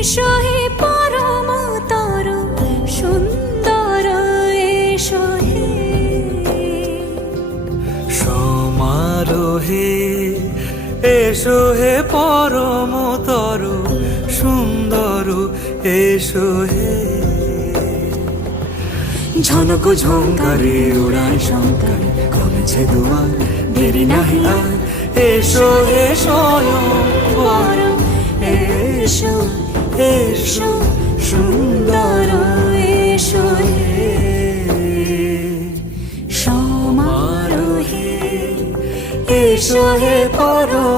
এসো হে পরমতর সুন্দর, এসো হে সমারোহে, এসো হে পরমতর সুন্দর, এসো হে ঝনক ঝঙ্কারে উড়ায় শঙ্কার, কমেছে দুয়ার দেরি নাহি আর, এসো হে স্বয়ং বর, এসো এসো সুন্দর, এসো হে সমারোহে, এসো হে পরম